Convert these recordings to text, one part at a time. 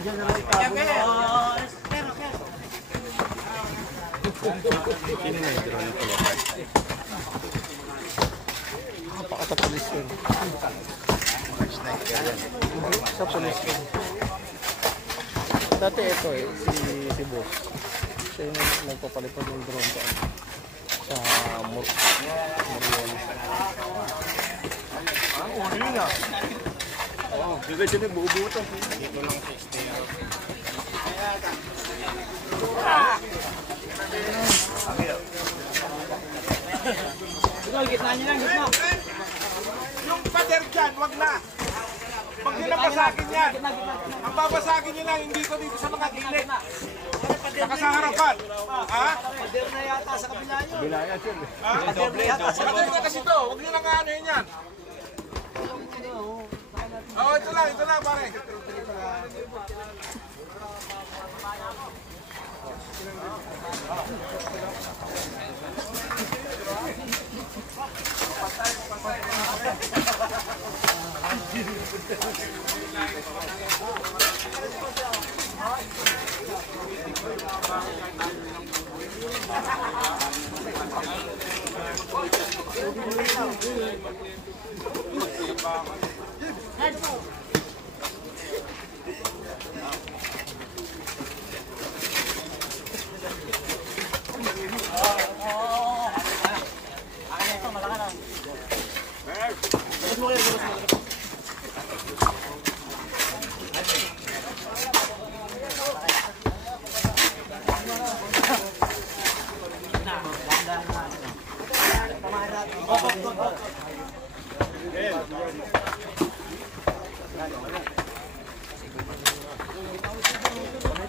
General Cabo. Sino na yung drone ko? Napakatapulis yun. Sa pulis yun. Dati ito si boss. Siya yung nagpapalipad ng drone sa Morion. Uli na. Diba siya nagbubuto. Dito lang 60. Gitna niya lang, gitna. Yung pader dyan, wag na. Pag nyo lang basagin yan. Ang babasagin nyo lang, hindi ko dito sa mga gilid. Saka sa harapan. Ha? Pader na yata sa kabila nyo. Kabila yan siya. Pader na yata sa Pader na kasi to. Huwag nyo lang ano yun yan. Oo, ito lang pare.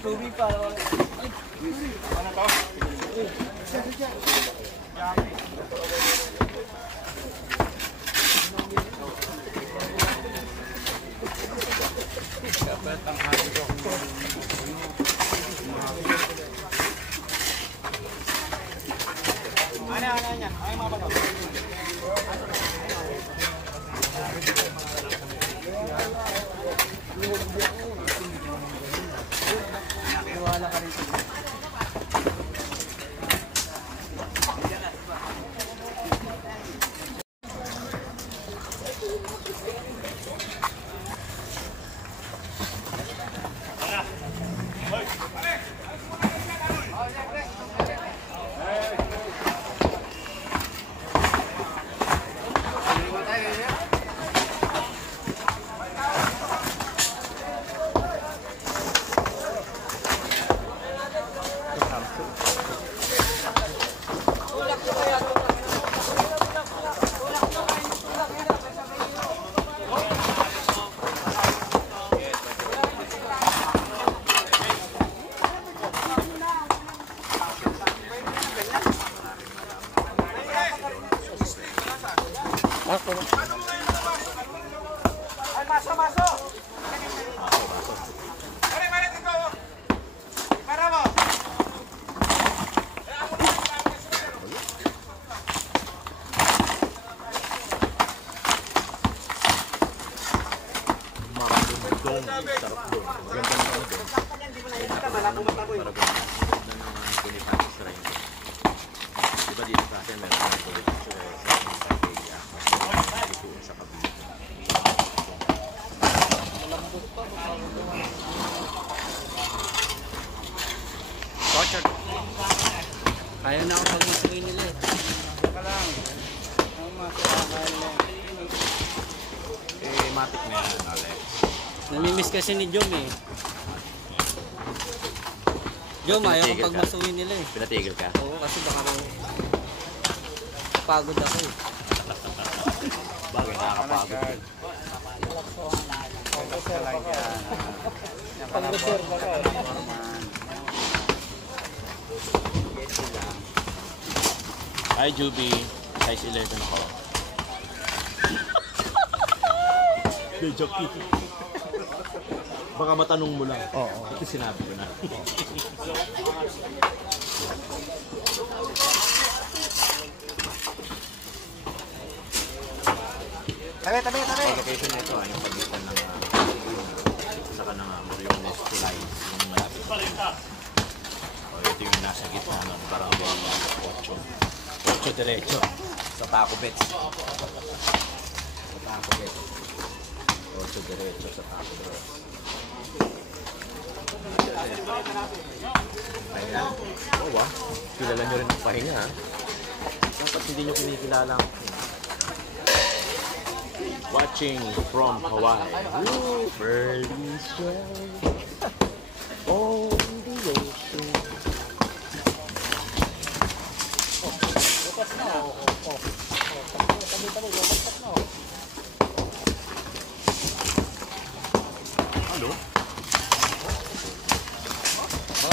tubig pa. Ano to? Dapat ang hali ko. Ano yan? Ay mga bato. Wala ka rin. Ay, maso! Mari, dito! Para mo! Maraming dong. Sarap doon. Magandang doon. Diba dito sa atin meron ng politics sa kabila. Tortured. Ayaw na ako pag-masuwi nila eh. Saka lang. Ang masakal lang. Matic na yan, Alex. Namimiss kasi ni Jom eh. Jom, ayaw ko pag-masuwi nila eh. Pinatigil ka? Oo, kasi baka pagod ako eh. Bagay, nakakapagod. Pag-reserve ako eh. Hi, Juby. Size 11 ako. Joke. Baka matanong mo lang. Oo. Ito sinabi ko na. Tabi! Location nito, yung pagitan ng saka ng Moriones. kulay. Yung malapit. O, ito yung nasa gitna ng barangay 8. 8 diretso. Sa Taco Bets. Sa Taco Bets. 8 diretso sa Taco Bets. Ayan. Oh, wow. Kilala nyo rin ang pahinga, ha? Dapat hindi nyo kinikilala ang pahinga. Watching from Hawaii. Ooh, burly swell on the ocean. Hello?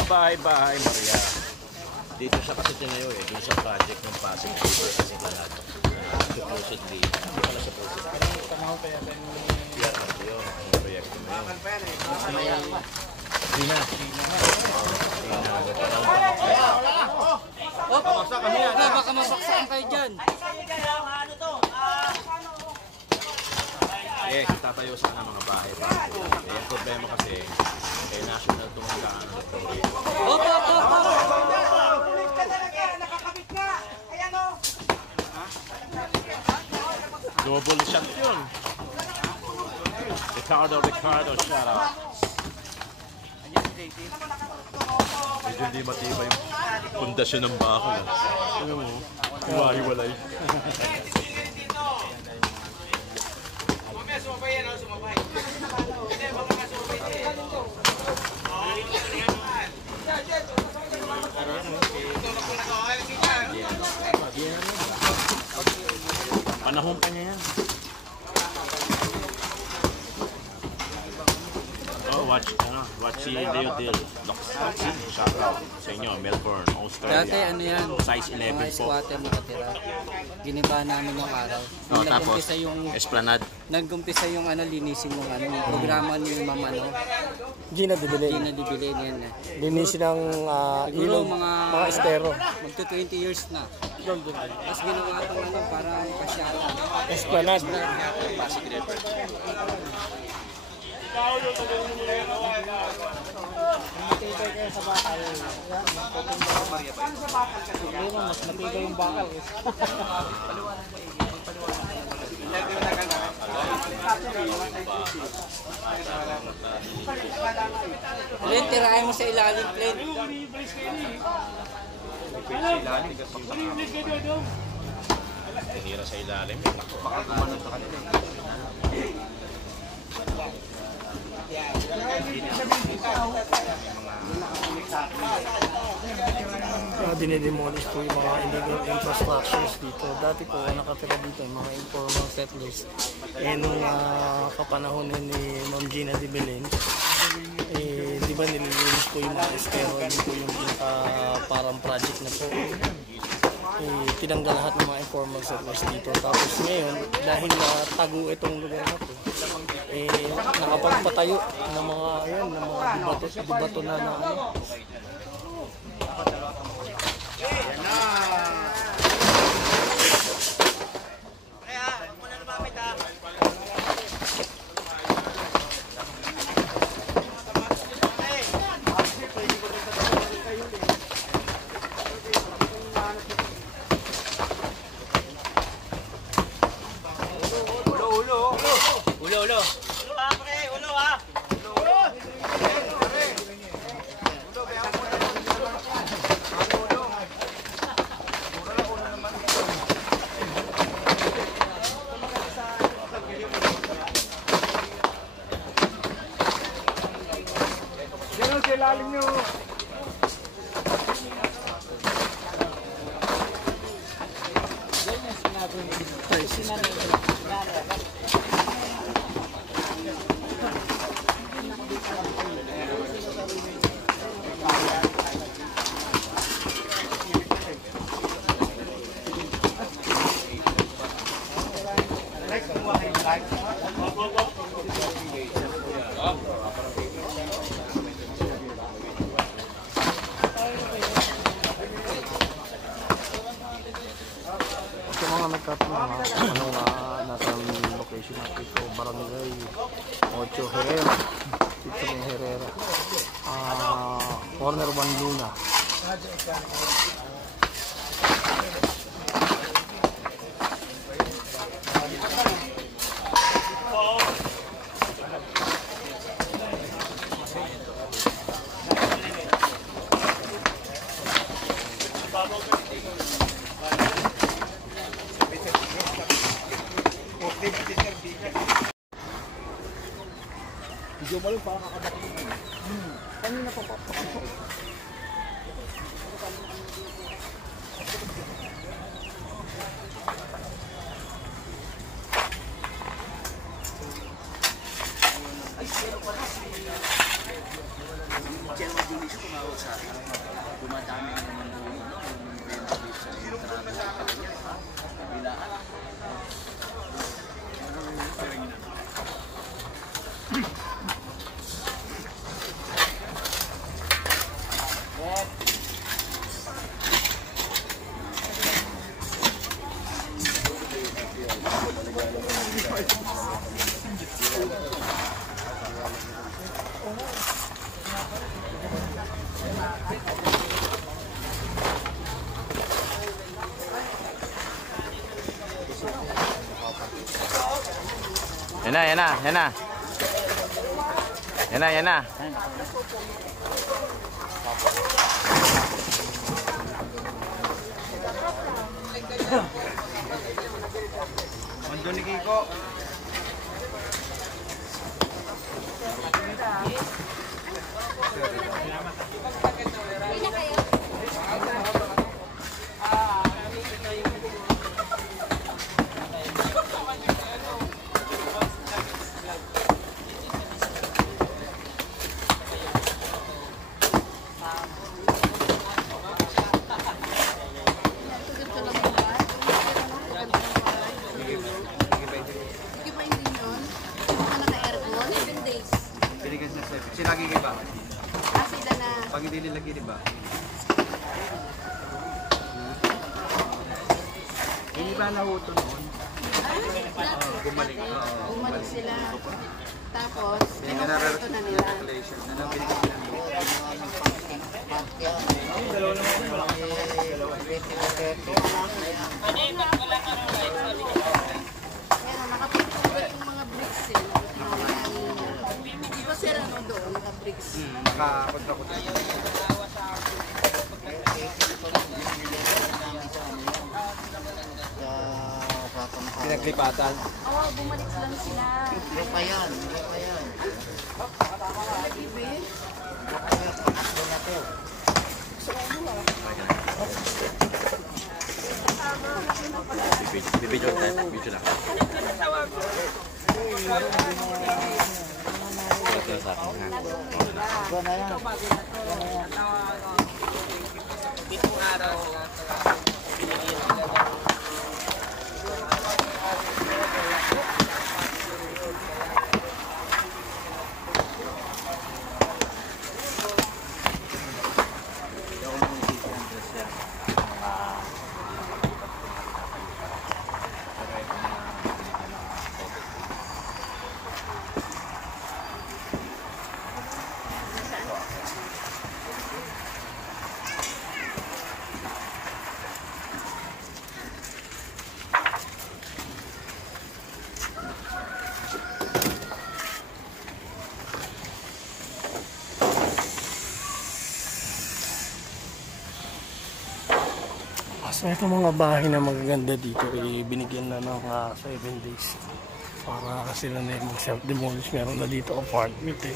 Bye-bye, Maria. Dito siya kasi tinayo eh, dun sa project ng Pasig River kasi Planado. Supposedly, hindi pala supposedly. Kaya natin yun, ang proyekto na yun. Sina. Baka mabaksakan kayo dyan. Eh, tatayo sana mga bahay. Eh, yung problema kasi, eh, national tumanggaan ng proyekto. Double shot yun. Ricardo, shout out. Medyo hindi matibay yung pundasyon ng bakal. Ano mo? Hiwa-hiwalay. Panahon pa niya yan. Oh, watch si Leo Dill. Shout out sa inyo, Melbourne, Australia. Dati ano yan, Size 11 mga po. squatter nakatira. Giniba namin ng araw. Oh, tapos, Nag-umpisa yung Esplanade. linisin yung yung programa ni Ma'am Gina Dibilin. Gina Dibilin yan. Linisin ng Siguro ilog, mga estero. magto 20 years na. Tapos ginawa itong para pasyalan. Esplanade. Pasig River. Matibay kayo sa bakal. Mas matibay yung bakal. Len, tirahin mo sa ilalim, Len. Tinira sa ilalim. Dinidemolish po yung mga illegal infrastructures dito. Dati po nakatira dito yung mga informal settlers. Nung kapanahon ni Ma'am Gina Dibilin, di ba nililinis po yung mga estero, yun po yung parang project na po. Tinanggal lahat ng mga informal settlers dito. Tapos ngayon, dahil tago itong lugar na to, nakapagpatayo ng mga dibato na Ulo. Ganun sa ilalim nyo. sa mga nagtatanong anong nasa location natin ito, Barangay 8 Herrera. Dito ng Herrera. Corner 1 Luna. Video mo lang para kakadating. Kanina pa. Yan na. Mando ni Kiko. Sila lagi ba? Sila na. Pag hindi nilagay, di ba? Hindi ba nahuto noon? Bumalik. Bumalik sila. Tapos, pinupunto na nila. Pero nakapinto yung mga bricks eh. Di ba sila no doon, naka-bricks? Nakapunta-punta. Pinaglipatan. Oo, bumalik lang sila. Lupa yan. Ibe. Video na. Ito sa akin ha. So itong mga bahay na magaganda dito binigyan na ng 7 days para sila na yung mag-self-demolish. Meron na dito apartment eh.